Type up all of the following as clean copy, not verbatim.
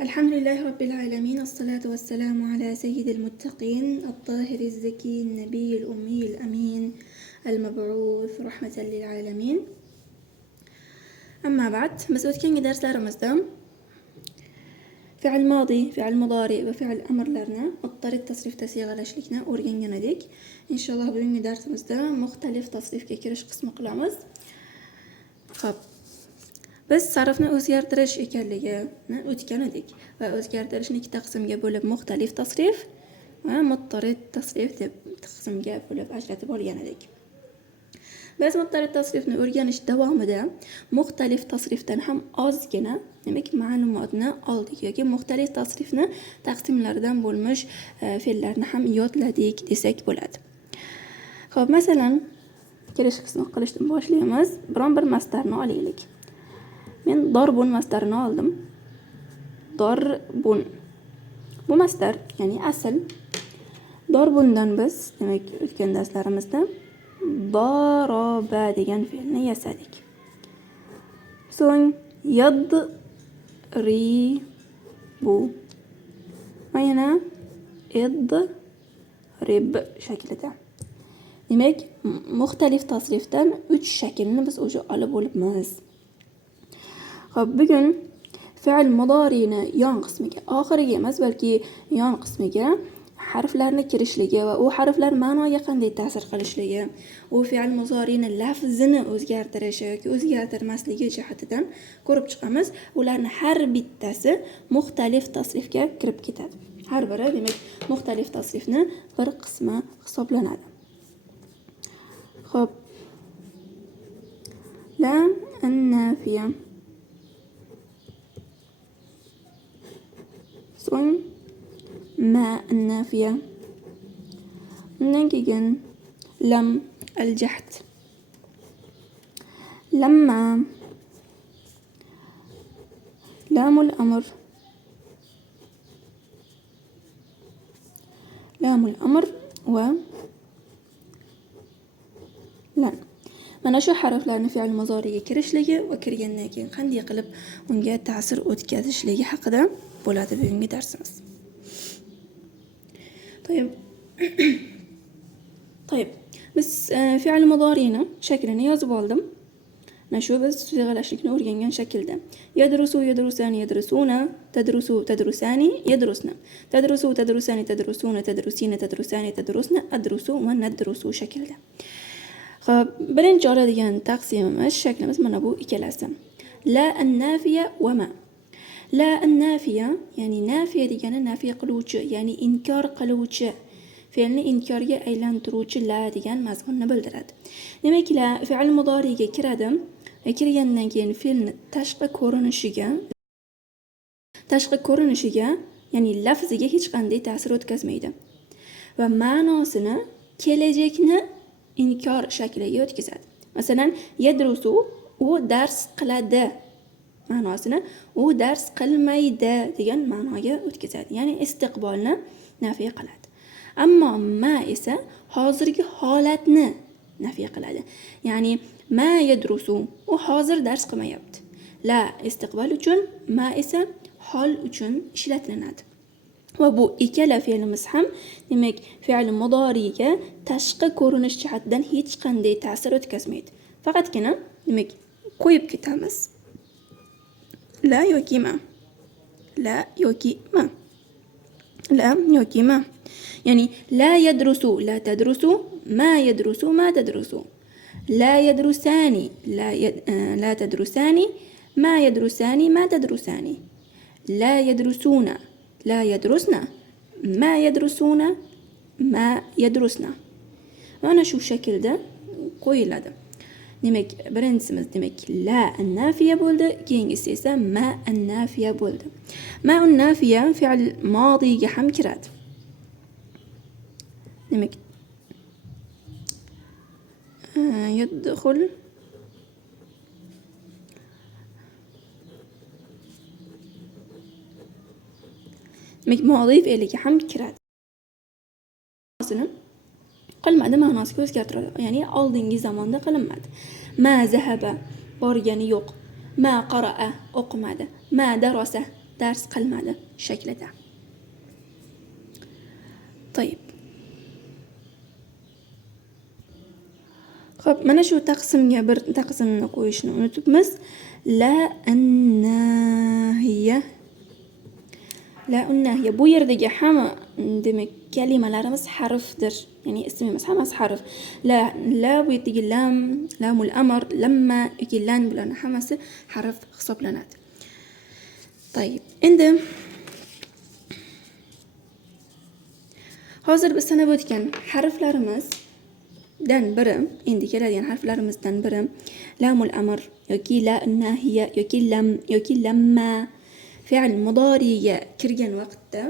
الحمد لله رب العالمين، الصلاة والسلام على سيد المتقين الطاهر الزكي النبي الأمي الأمين المبعوث رحمة للعالمين. أما بعد، biz o'tgan darslarimizda fe'l modi, fe'l mudori va fe'l amrlarni muttarid tasrifda siyg'alashlikni o'rgangan edik. Inshaalloh bugungi darsimizda muxtalif tasrifga kirish qismi qilamiz. Xo'p, biz sarfni o'zgartirish ekanligini o'tgan edik va o'zgartirishni ikkita qismga bo'lib muxtalif tasrif va muttarid tasrif deb qismga bo'lib ajratib olgan edik. Biz muttarid tasrifni o'rganish davomida muxtalif tasrifdan ham ozgina ma'lumotni oldik yoki muxtalif tasrifni taqsimlaridan bo'lmish fe'llarni ham yodladik desak bo'ladi. Xo'p, masalan, kirish qismi qilishdan boshlaymiz. Biron bir mastarni olaylik. Men dorbun mastarini oldim. Dorbun. Bu mastar, ya'ni asl. Dorbundan biz, demak, o'tgan darslarimizda daraba degan fe'lni yasadik. So'ng yadribu va yana idrib shaklida. Demak, muxtalif tasrifdan 3 shaklni biz o'sha olib bo'libmiz. Xo'p, bugun fe'l mudoriyni yon qismiga, oxiriga emas, balki yon qismiga harflarni kirishligi va u harflar ma'noga qanday ta'sir qilishligi, u fe'l mudoriyni lafzini o'zgartirishi yoki o'zgartirmasligi jihatidan ko'rib chiqamiz. Ularning har bittasi muxtalif tasrifga kirib ketadi. Har biri, demak, muxtalif tasrifni bir qismi hisoblanadi. Xo'p, la an-nafiya. So'ng ma an-nafiya. Undan keyin lam al-jahd. Lamma. Lamul amr. Lamul amr va lan. Mana shu harflarni fe'l mudoriga kirishligi va kirgandan keyin qanday qilib unga ta'sir o'tkazishligi haqida bo'ladi bugungi darsimiz. To'yib. Biz fe'l mudoriyni shaklini yozib oldim. Mana shu biz siyg'alashlikni o'rgangan shaklda. Yadrusu, yadrusani, yadrusuna, tadrusu, tadrusani, yadrusna. Tadrusu, tadrusani, tadrusuna, tadrusina, tadrusani, tadrusna, adrusu va nadrusu shaklda. Xo'p, birinchi oladigan taqsimimiz, shaklimiz mana bu ikkalasi. La an-nafiya va ma. La an-nafiya, ya'ni nafiya degani nafiy qiluvchi, ya'ni inkor qiluvchi, fe'lni inkorga aylantiruvchi la degan mazmunni bildiradi. Demak, la fe'l mudoriga kiradi. Kirgandan keyin fe'lni tashqi ko'rinishiga, ya'ni lafziga hech qanday ta'sir o'tkazmaydi va ma'nosini kelajakni inkor shakliga o'tkazadi. Masalan, yadrusu, u dars qiladi ma'nosini u dars qilmaydi degan ma'noga o'tkazadi. Ya'ni istiqbolni nafiy qiladi. Ammo ma esa hozirgi holatni nafiy qiladi. Ya'ni ma yadrusu, u hozir dars qilmayapti. La istiqbol uchun, ma esa hol uchun ishlatiladi. Va bu ikkala fe'limiz ham, demak, fe'l mudoriga tashqi ko'rinish jihatidan hech qanday ta'sir o'tkazmaydi. Faqatgina, demak, qo'yib ketamiz. La yoki ma. La yoki ma. La yoki ma. Ya'ni la yadrusu, la tadrusu, ma yadrusu, ma tadrusu. La yadrusani, la tadrusani, ma yadrusani, ma tadrusani. La yadrusuna, la yadrusna, ma yadrusuna, ma yadrusna. Mana shu shaklda qo'yiladi. Demak, birinchisimiz demak la an-nafiya bo'ldi, keyingisi esa ma an-nafiya bo'ldi. Ma an-nafiya fe'l modiga ham kiradi. Demak, yadkhul demak, modi fe'liga ham kiradi. Ma'nosini qilmadi, ma'nosiga o'zgartiradi. Ya'ni oldingi zamonda qilinmadi. Ma zahaba, borgani yo'q. Ma qara'a, o'qimadi. Ma darasa, dars qilmadi shaklida. To'yib. Xo'p, mana shu taqsimga bir taqsimni qo'yishni unutibmiz. La annahiya. La unnahiya. Bu yerdagi hamma demak kalimalarimiz harfdir. Ya'ni ism emas, hammasi harf. La bu yerdagi lam, lamul amr, lamma yoki lan bularning hammasi harf hisoblanadi. To'yib. Endi hozir biz sanab o'tgan harflarimizdan biri, endi keladigan harflarimizdan biri lamul amr yoki la nahiya yoki lam yoki lamma fe'l mudoriga kirgan vaqtda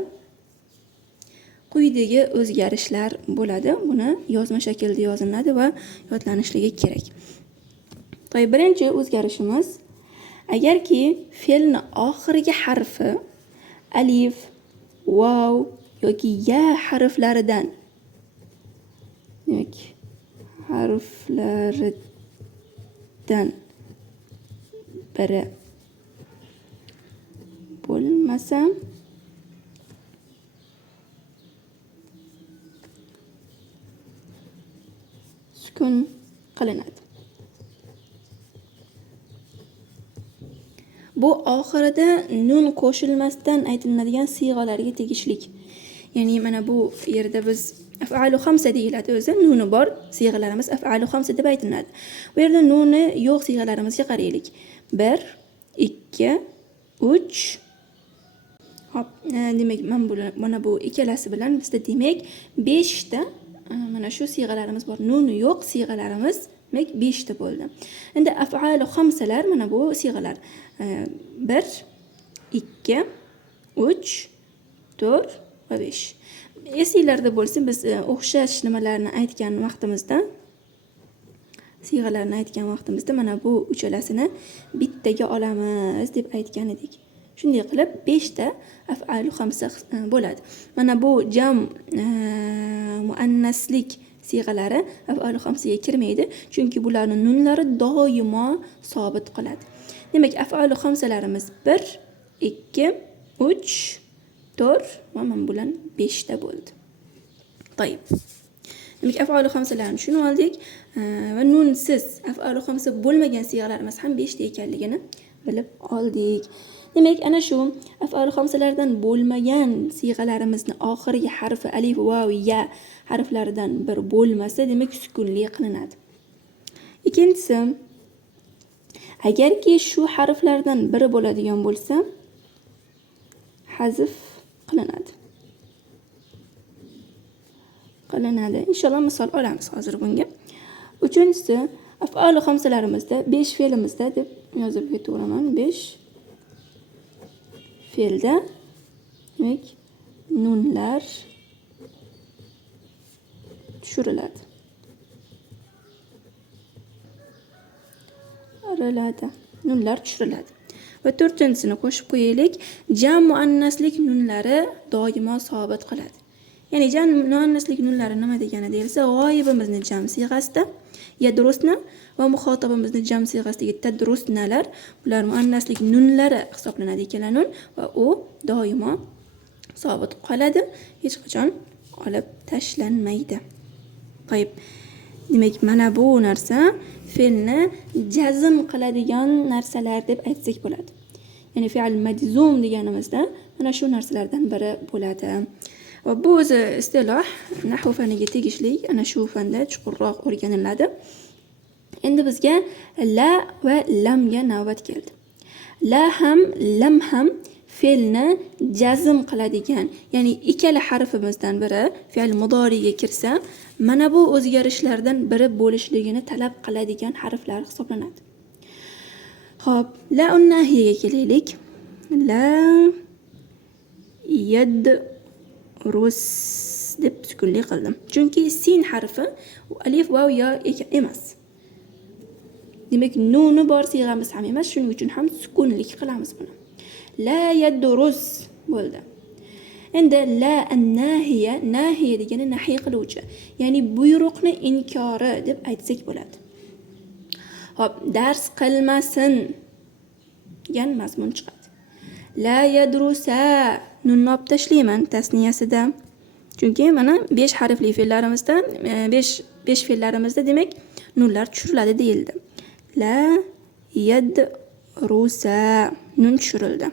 quyidagi o'zgarishlar bo'ladi. Buni yozma shaklda yoziladi va yodlanishligi kerak. To'y, birinchi o'zgarishimiz, agarki fe'lni oxirgi harfi alif, vav yoki ya harflaridan demak harflaridan biri bo'lmasa sukun qilinadi. Bu oxirida nun qo'shilmasdan aytiladigan siyg'alarga tegishlik. Ya'ni mana bu yerda biz af'alu xamsa deyiladi o'zi, nuni bor siyg'alarimiz af'alu xamsa deb aytiladi. Bu yerda nuni yo'q siyg'alarimizga qaraylik. 1, 2, 3. Hop, demak mana bu ikkalasi bilan bizda demak 5 ta mana shu siyg'alarimiz bor. Nuni yo'q siyg'alarimiz demak 5 ta bo'ldi. Endi af'alu xamsalar mana bu siyg'alar 1, 2, 3, 4 va 5. Esinglarda bo'lsa biz o'xshash nimalarni aytgan vaqtimizda, siyg'alarni aytgan vaqtimizda mana bu uchalasini bittaga olamiz deb aytgan edik. Shunday qilib 5 ta af'alu xamsa bo'ladi. Mana bu jam muannaslik siyg'alari af'alu xamsaga kirmaydi, chunki bularning nunlari doimo sobit qoladi. Demak, af'alu xamsalarimiz 1, 2, 3, 4 va mana bular 5 ta bo'ldi. To'yib. Demak, af'alu xamsalarni tushunib oldik va nunsiz af'alu xamsa bo'lmagan siyg'alarimiz ham 5 ta ekanligini bilib oldik. Demak, ana shu af'alu xamsalardan bo'lmagan siyg'alarimizni oxirgi harfi alif, vav, ya harflaridan bir bo'lmasa, demak sukunli qilinadi. Ikkinchisi, agarki shu harflardan biri bo'ladigan bo'lsa, hazf qilinadi. Inshaalloh misol olamiz hozir bunga. Uchinchisi, af'alu xamsalarimizda 5 fe'limizda deb yozib ketaman. 5 fe'lda demak nunlar tushiriladi. Nunlar tushiriladi. Va to'rtinchisini qo'shib qo'yaylik. Jam muannaslik nunlari doimo sobit qoladi. Ya'ni jam muannaslik nunlari nima degani deyilsa, g'oyibimizni jam siyg'asida yadrusna va muxotobimizni jam siyg'asidagi tadrusnalar, bular muannaslik nunlari hisoblanadi, ikkala nun, va u doimo sobit qoladi, hech qachon olib tashlanmaydi. Qo'yib, demak mana bu narsa fe'lni jazm qiladigan narsalar deb aytsak bo'ladi. Ya'ni fe'l majzum deganimizda mana shu narsalardan biri bo'ladi. Va bu o'zi istiloh nahv faniga tegishli, ana shu fanda chuqurroq o'rganiladi. Endi bizga la va lamga navbat keldi. La ham, lam ham fe'lni jazm qiladigan, ya'ni ikkala harfimizdan biri fe'l mudoriga kirsa, mana bu o'zgarishlardan biri bo'lishligini talab qiladigan harflar hisoblanadi. Xo'p, la unnahiyaga kelaylik. La yadrus deb sukunli qildim. Chunki sin harfi alif, vav, yo emas. Demak, nuni bor siyg'amiz ham emas, shuning uchun ham sukunlik qilamiz buni. La yadrus bo'ldi. Endi la an-nahiya, nahiya degani nahiy qiluvchi, ya'ni buyruqni inkori deb aytsak bo'ladi. Hop, dars qilmasin degan mazmun chiqadi. La yadrusa. Nunni olib tashlayman tasniyasida. Chunki mana 5 harfli fe'llarimizda 5 fe'llarimizda demak nunlar tushiriladi deyildi. La yadrusa. Nun tushirildi.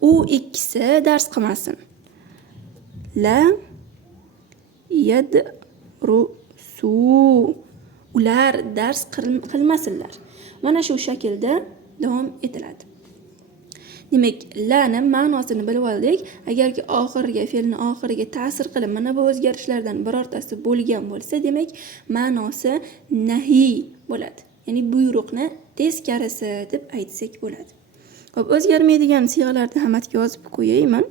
U ikkisi dars qilmasin. La yadrusu. Ular dars qilmasinlar. Mana shu shaklda davom etiladi. Demak, lani ma'nosini bilib oldik. Agarki oxiriga fe'lni oxiriga ta'sir qilib mana bu o'zgarishlardan birortasi bo'lgan bo'lsa, demak, ma'nosi nahiy bo'ladi. Ya'ni buyruqni teskarisi deb aytsak bo'ladi. Xo'p, o'zgarmaydigan siyg'alarni hammaga yozib qo'yayman.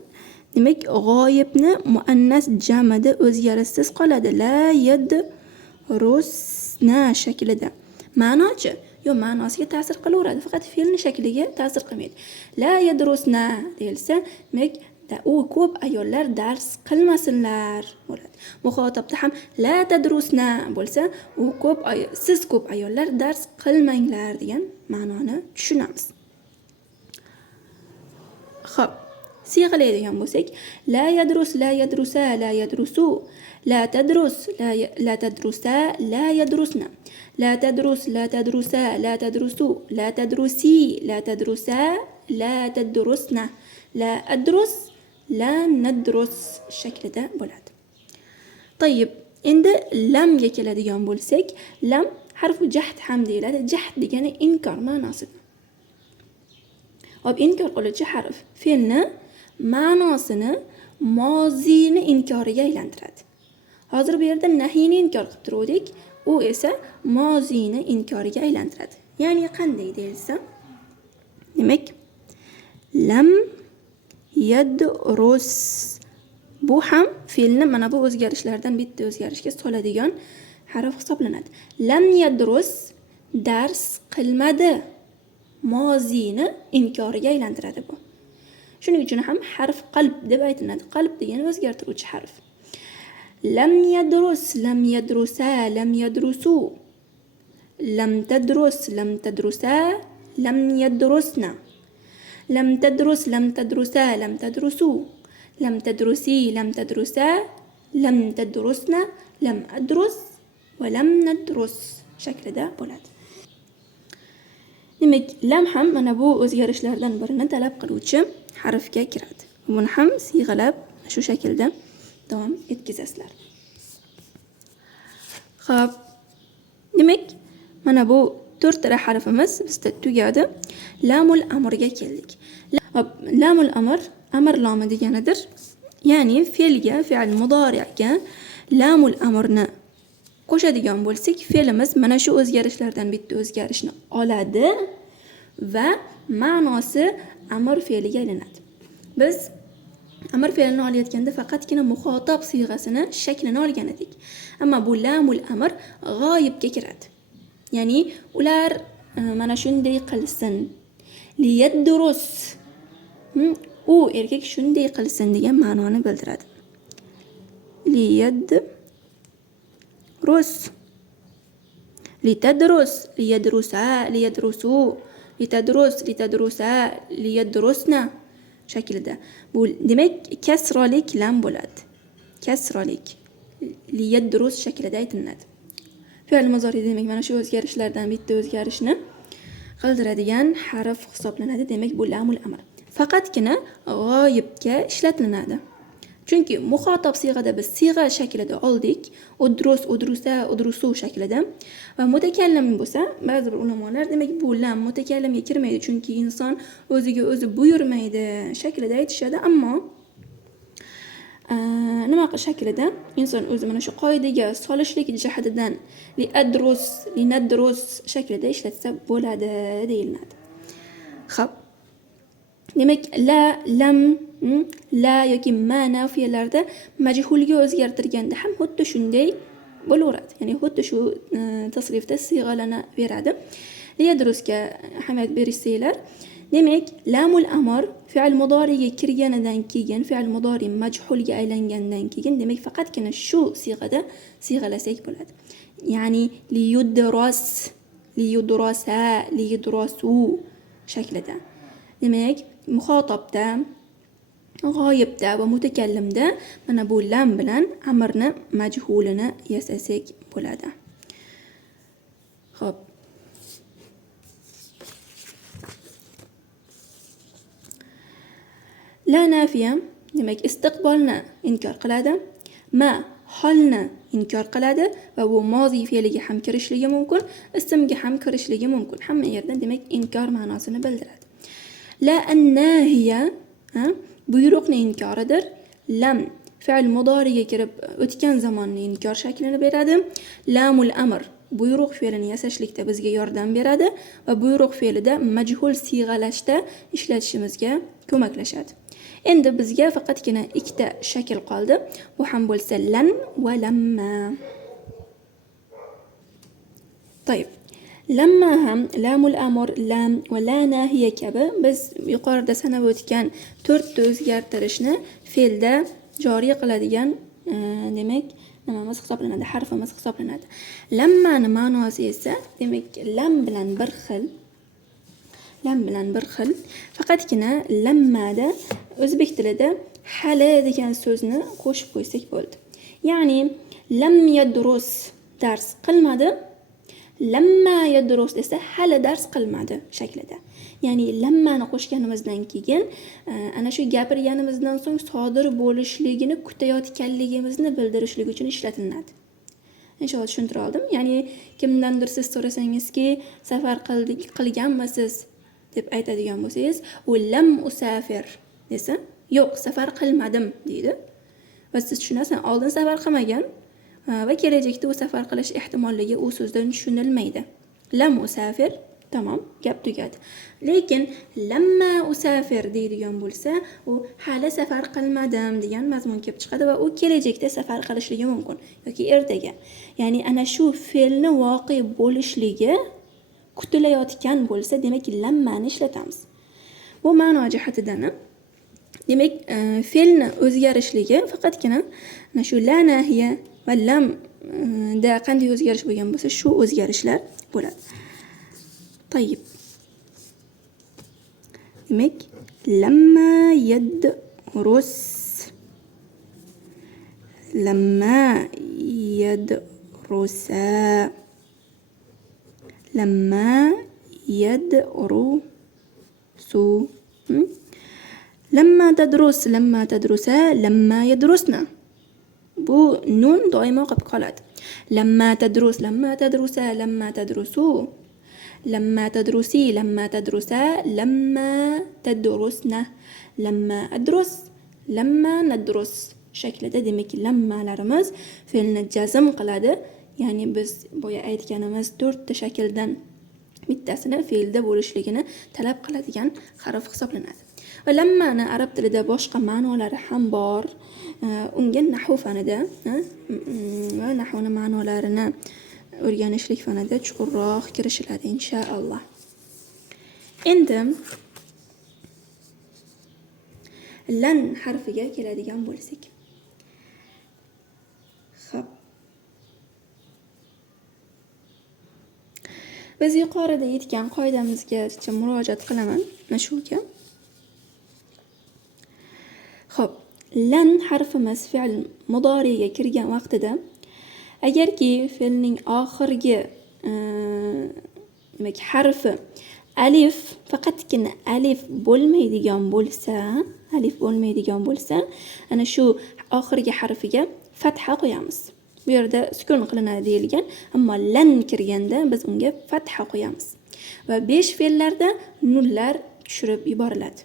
Demak, g'oyibni muannas jamida o'zgarishsiz qoladi. La yadrusna shaklida. Ma'nochi yo ma'nosiga ta'sir qilaveradi, faqat fe'lni shakliga ta'sir qilmaydi. La yadrusna deyilsa, demak, u ko'p ayollar dars qilmasinlar bo'ladi. Muxotobda ham la tadrusna bo'lsa, u siz ko'p ayollar dars qilmanglar degan ma'noni tushunamiz. Xo'p, siyg'alaydigan bo'lsak, la yadrus, la yadrusa, la yadrusu, la tadrus, la tadrusa, la yadrusna. La tadrus, la tadrusa, la tadrusu, la tadrusi, la tadrusa, la tadrusna. La adrus, la nadrus shaklida bo'ladi. Tayyib, endi lamga keladigan bo'lsak, lam harfu jahd ham deyiladi. Jahd degani inkor ma'nosida. Hop, inkor qiluvchi harf fe'lni ma'nosini mozini inkoriga aylantiradi. Hozir bu yerda nahiyni inkor qilib turdik. U esa mozini inkoriga aylantiradi. Ya'ni qanday deyilsa, demak, lam yadrus. Bu ham fe'lni mana bu o'zgarishlardan bitta o'zgarishga soladigan harf hisoblanadi. Lam yadrus dars qilmadi. Mozini inkoriga aylantiradi bu. Shuning uchun ham harf qalb deb aytiladi. Qalb degani o'zgartiruvchi harf. Lam yadrus, lam yadrusa, lam yadrusu. Lam tadrus, lam tadrusa, lam yadrusna. Lam tadrus, lam tadrusa, lam tadrusu. Lam tadrusi, lam tadrusa, lam tadrusna, lam adrus va lam nadrus shaklida bo'ladi. Demak, lam ham mana bu o'zgarishlardan birini talab qiluvchi harfga kiradi. Buni ham siyg'alab shu shaklda davom etkazasizlar. Xo'p. Demak, mana bu 4 ta harfimiz bizda tugadi. Lamul amrga keldik. Lamul amr lomi deganidir. Ya'ni fe'lga, fe'l mudori'ga lamul amrni qo'shadigan bo'lsak, fe'limiz mana shu o'zgarishlardan bitta o'zgarishni oladi va ma'nosi amr fe'liga aylanadi. Biz amr fe'lini olayotganda faqatgina muxotob siyg'asini shaklini olgan edik. Ammo bu lamul amr g'oyibga kiradi. Ya'ni ular mana shunday qilsin. Liyadrus. U erkak shunday qilsin degan ma'noni bildiradi. Liyadrus. Litadrus, liyadrusa, liyadrusu, litadrus, litadrusa, liyadrusna shaklida. Bu demak kasrolik lam bo'ladi. Kasrolik. Liyadrus shaklida aytiladi. Fe'l muzori demak mana shu o'zgarishlardan bitta o'zgarishni qildiradigan harf hisoblanadi. Demak bu lamul amr. Faqatgina g'oyibga ishlatiladi. Chunki muxotob siyg'ada biz siyg'a shaklida oldik. Udrus, udrusa, udrusu shaklida. Va mutakallim bo'lsa, ba'zi bir ulamolar demak bu lam mutakallimga kirmaydi, chunki inson o'ziga o'zi buyurmaydi shaklida aytishadi, ammo nima shaklida inson o'zi mana shu qoidaga solishlik jihatidan li adrus, li nadrus shaklida ishlatsa bo'ladi deyiladi. Xo'p. Demak la, lam, la yoki ma nafiyalarda majhulga o'zgartirganda ham xuddi shunday bo'laveradi. Ya'ni xuddi shu tasrifda siyg'alanaveradi. Liyadrusga ahamiyat berishsanglar, demak lamul amr fe'l mudoriga kirganidan keyin, fe'l mudori majhulga aylangandan keyin, demak faqatgina shu siyg'ada siyg'alasak bo'ladi. Ya'ni liyudras, liyudrasa, liyudrasu shaklida. Demak, muxotobda, g'oyibda va mutakallimda mana bu lam bilan amrni majhulini yasasak bo'ladi. Xo'p. La nafiya demak istiqbolni inkor qiladi. Ma holni inkor qiladi va bu mozi fe'liga ham kirishligi mumkin, ismga ham kirishligi mumkin. Hamma yerda demak inkor ma'nosini bildiradi. La an-nahiya buyruqni inkoridir. Lam fe'l mudoriga kirib o'tgan zamonni inkor shaklini beradi. Lamul amr buyruq fe'lini yasashlikda bizga yordam beradi va buyruq fe'lida majhul siyg'alashda ishlatishimizga ko'maklashadi. Endi bizga faqatgina ikkita shakl qoldi. Bu ham bo'lsa lan va lamma. To'yib. Lamma ham lamul amr, lam va la nahiya kabi biz yuqorida sanab o'tgan 4 ta o'zgartirishni fe'lda joriy qiladigan demak nimamiz hisoblanadi, harfimiz hisoblanadi. Lammani ma'nosi esa demak lam bilan bir xil. Lam bilan bir xil. Faqatgina lammada o'zbek tilida hali degan so'zni qo'shib qo'ysak bo'ldi. Ya'ni lam yadrus dars qilmadi. Lamma yadrus esa hali dars qilmadi shaklida. Ya'ni lammani qo'shganimizdan keyin ana shu gapirganimizdan so'ng sodir bo'lishligini kutayotganligimizni bildirishlik uchun ishlatiladi. Inshaalloh tushuntira oldim. Ya'ni kimdandir siz so'rasangizki, safar qilganmisiz deb aytadigan bo'lsangiz, u lam usafir desa, yo'q, safar qilmadim deydi. Va siz tushunasiz, oldin safar qilmagan va kelajakda u safar qilish ehtimolligi u so'zdan tushunilmaydi. Lam usafir, tamom, gap tugadi. Lekin lamma usafir deydigan bo'lsa, u hali safar qilmadim degan mazmun kelib chiqadi va u kelajakda safar qilishligi mumkin yoki ertaga. Ya'ni ana shu fe'lni voqe bo'lishligi kutilayotgan bo'lsa, demak lammani ishlatamiz. Bu ma'no jihatidan demak fe'lni o'zgarishligi faqatgina ana shu la nahiya va lam da qanday o'zgarish bo'lgan bo'lsa, shu o'zgarishlar bo'ladi. Tayyib. Demak lamma yadrus, lamma yadrusa, lamma yadrusu, lamma tadrus, lamma tadrusa, lamma yadrusna. Bu nun doimo qolib qoladi. Lamma tadrus, lamma tadrusa, lamma tadrusu, lamma tadrusi, lamma tadrusa, lamma tadrusna, lamma adrus, lamma nadrus shaklida demak lammalarimiz fe'lni jazm qiladi. Ya'ni biz boya aytganimiz 4 ta shakldan bittasini fe'lda bo'lishligini talab qiladigan harf hisoblanadi. Va lammani arab tilida boshqa ma'nolari ham bor. Unga nahv fanida va nahvni ma'nolarini o'rganishlik fanida chuqurroq kirishiladi inshaalloh. Endi lan harfiga keladigan bo'lsak. Xo'p. Biz yuqorida aytgan qoidamizga murojaat qilaman, mana shuga. Xo'p, lan harfimiz fe'l mudoriga kirgan vaqtida agarki fe'lning oxirgi demak harfi alif, faqatgina alif bo'lmaydigan bo'lsa, ana shu oxirgi harfiga fatha qo'yamiz. Bu yerda sukun qilinadi deyilgan, ammo lan kirganda biz unga fatha qo'yamiz. Va 5 fe'llarda nunlar tushirib yuboriladi.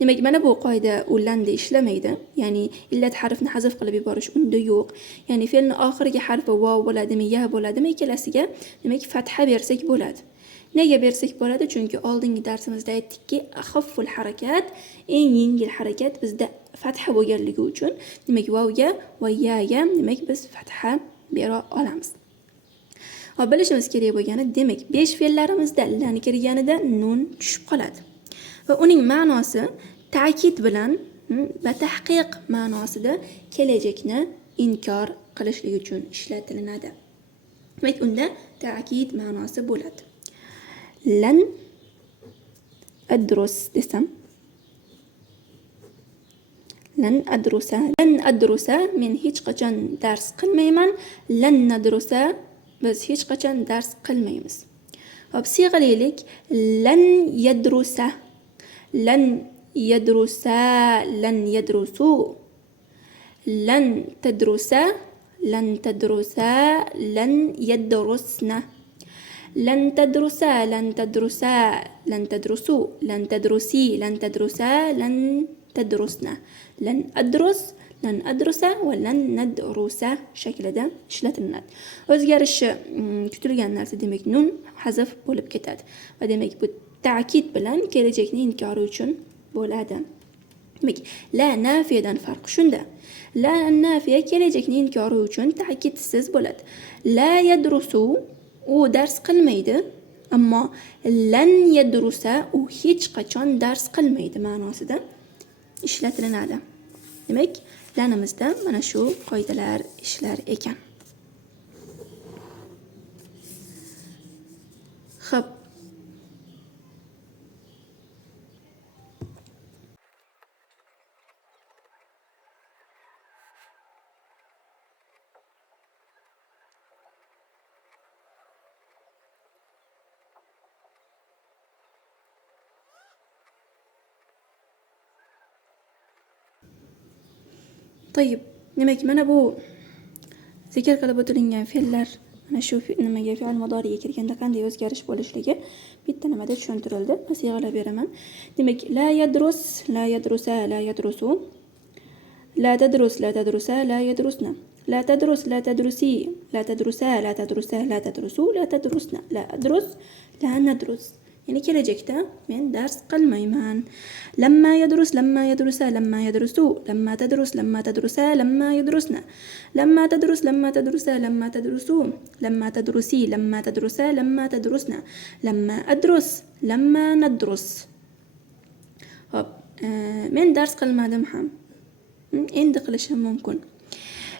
Demak, mana bu qoida ulanda ishlamaydi. Ya'ni illat harfni hazf qilib yuborish unda yo'q. Ya'ni fe'lning oxirgi harfi vav bo'ladimi, ya bo'ladimi, ikkalasiga demak fatha bersak bo'ladi. Nega bersak bo'ladi? Chunki oldingi darsimizda aytdikki, axafful harakat, eng yengil harakat bizda fatha bo'lganligi uchun, demak vavga va yaga demak biz fatha bera olamiz. Va bilishimiz kerak bo'lgani, demak 5 fe'llarimizda lan kirganida nun tushib qoladi. Va uning ma'nosi ta'kid bilan va tahqiq ma'nosida kelajakni inkor qilishlik uchun ishlatilinadi. Demak unda ta'kid ma'nosi bo'ladi. Lan أدرس desam. لن أدرس men hech qachon dars qilmayman. Lan nadrusa biz hech qachon dars qilmaymiz. Hop, siyg'alaylik. Lan yadrusa, lan yadrusa, lan yadrusu. Lan tadrusa, lan tadrusa, lan yadrusna. لن تدرسا، لن تدرسا، لن تدرسوا، لن تدرسي، لن تدرسا، لن تدرسنا. لن أدرس، لن أدرس ولن ندرس shaklida ishlatiladi. O'zgarish kutilgan narsa demak nun hazf bo'lib ketadi. Va demak bu ta'kid bilan kelajakni inkori uchun bo'ladi. Demak la nafiyadan farq shunda. La nafiya kelajakni inkori uchun ta'kidsiz bo'ladi. La yadrusu u dars qilmaydi, ammo lan yadrusa u hech qachon dars qilmaydi ma'nosida ishlatilinadi. Demak, lanimizda mana shu qoidalar ishlar ekan. Xo'p. طيب, demak mana bu zikr qilib o'tilgan fe'llar mana shu nimaga fe'l mudoriga kirganda qanday o'zgarish bo'lishligi bitta nimada tushuntirildi. Siyg'alab beraman. Demak, la yadrus, la yadrusa, la yadrusu. La tadrus, la tadrusa, la yadrusna. La tadrus, la tadrusi, la tadrusa, la tadrusa, la tadrusu, la tadrusna. La adrus, la nadrus. Yani kelajakda men dars qilmayman. Lamma yadrus, lamma yadrusa, lamma yadrusu, lamma tadrus, lamma tadrusa, lamma yadrusna. Lamma tadrus, lamma tadrusa, lamma tadrusu, lamma tadrusi, lamma tadrusa, lamma tadrusna. Lamma adrus, lamma nadrus. Hop, men dars qilmadim ham. Endi qilishim mumkin.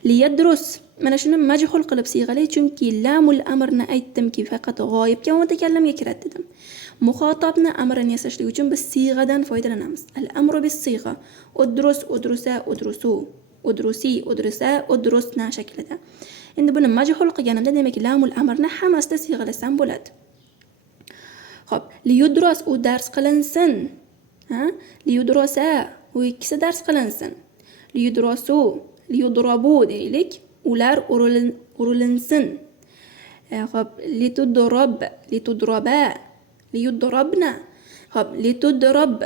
Liyadrus, mana shuni majhul qilib siyg'alay, chunki lamul amrni aytdimki faqat g'oyibga va mutakallimga kiradi dedim. Muxotobni amrini yasashlik uchun biz siyg'adan foydalanamiz. Al-amru bis-sig'a. Udrus, udrusa, udrusu. Udrusi, udrusa, udrusna shaklida. Endi buni majhul qilganimda demak lamul amrni hammasida siyg'alasam bo'ladi. Xo'p, liyudros u dars qilinsin. Liyudrosa u ikkisi dars qilinsin. Liyudrosu, liyudrobu deylik, ular urilinsin. Xo'p, litudrob, litudroba, liyudrobna. Xo'p, litudrob.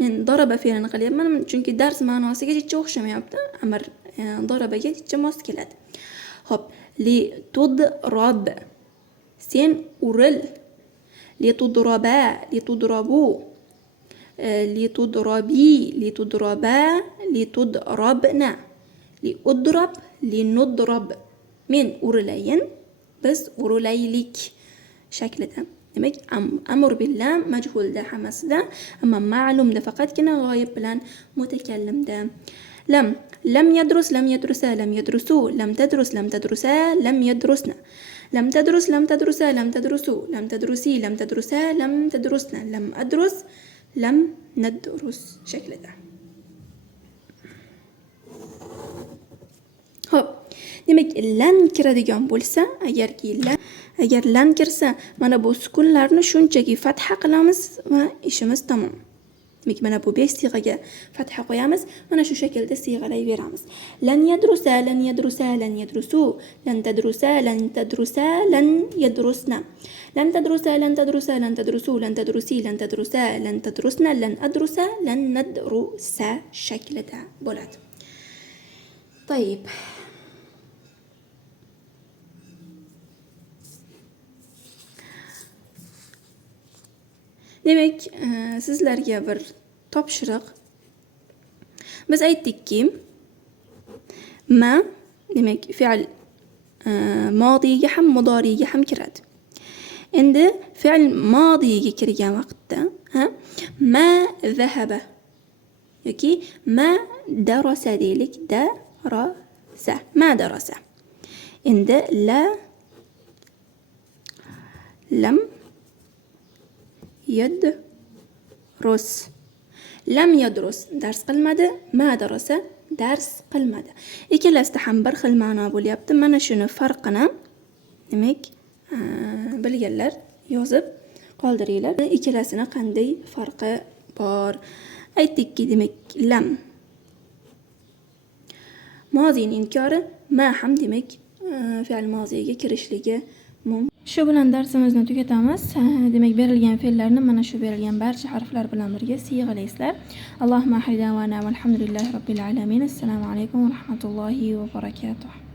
Men daraba fe'lini qilyapman, chunki dars ma'nosiga hech o'xshamayapti. Amr darabaga hech mos keladi. Xo'p, litudrob. Sen uril. Litudroba, litudrobu. Litudrobi, litudroba, litudrobna. Liudrob, linudrob. Men urilayin, biz urilaylik shaklida. Demak, amr billah majhulda hammasida, ammo ma'lumda faqatgina g'oyib bilan mutakallimda. Lam yadrus, lam yadrusa, lam yadrusu, lam tadrus, lam tadrusa, lam yadrusna. Lam tadrus, lam tadrusa, lam tadrusu, lam tadrusi, lam tadrusa, lam tadrusna. Lam adrus, lam nadrus shaklida. Xo'p, demak lan kiradigan bo'lsa, agar lan kirsa, mana bu sukunlarni shunchaki fatha qilamiz va ishimiz tamom. Demak, mana bu 5 siyg'aga fatha qo'yamiz, mana shu shaklda siyg'alayveramiz. Lan yadrusa, lan yadrusa, lan yadrusu, lan tadrusa, lan tadrusa, lan yadrusna. Lan tadrusa, lan tadrusa, lan tadrusu, lan tadrusi, lan tadrusa, lan tadrusna, lan adrusa, lan nadrusa shaklida bo'ladi. Tayyib. Demak, sizlarga bir topshiriq. Biz aytdikki, ma demak fe'l modiga ham mudoriga ham kiradi. Endi fe'l modiga kirgan vaqtda, ma zahaba yoki ma darasa deylik, darasa, ma darasa. Endi lam rus. Lam yadrus dars qilmadi, ma darasa dars qilmadi. Ikkalasida ham bir xil ma'no bo'lyapti. Mana shuni farqini demak bilganlar yozib qoldiringlar. Ikkalasini qanday farqi bor? Aytdikki, demak lam mozining inkori, ma ham demak fe'l moziga kirishligi mumkin. Shu bilan darsimizni tugatamiz. Demak, berilgan fe'llarni mana shu berilgan barcha harflar bilan birga siyg'alaysizlar. Allohumma hamdan va alhamdulillahi robbil alamin. Assalomu alaykum va rahmatullohi va barakatuh.